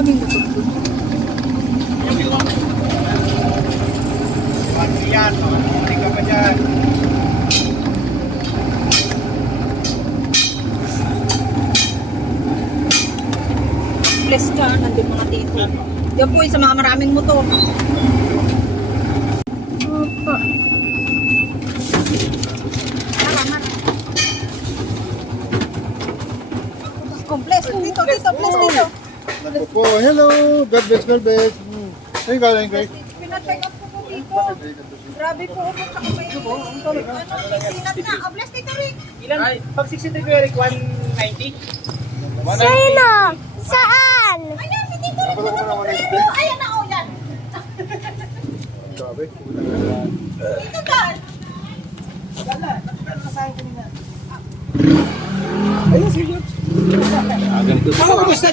namin motor doon. Ano yan? Hindi ka pa dyan. Bless ka, nandun mga tito. Yan po yung sa mga maraming motor. Opo. Bless, dito, bless dito. Naku po, hello. God bless, God bless. Saan galing kayo? Pinacheck up ko po dito. Grabe po ako sa kamay. May sinat na. Bless dito rin. Ilan? Pag 63 ko Eric, 190? Sino? Saan? Ayan, si Tito rin. Ayan na, oh, yan. Grabe. Dito dyan. Ayun, sige. Ako, kumusta?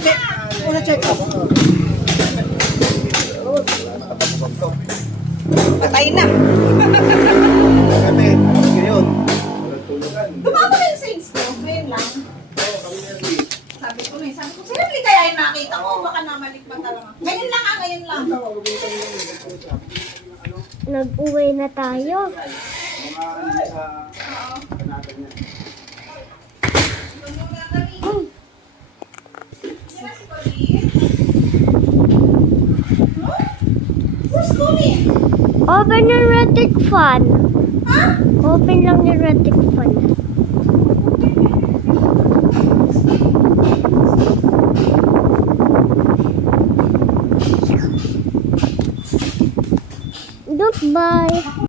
Una check up. Patay na. Kami, ngayon. Gumama na yung sales ko. Ngayon lang. Sabi ko, seriously kaya yung nakita ko? Baka namalikman talaga. Ngayon lang, ngayon lang. Nag-uwi na tayo. Who's coming? Open yung Retic fan. Ha? Open lang yung Retic fan. Goodbye.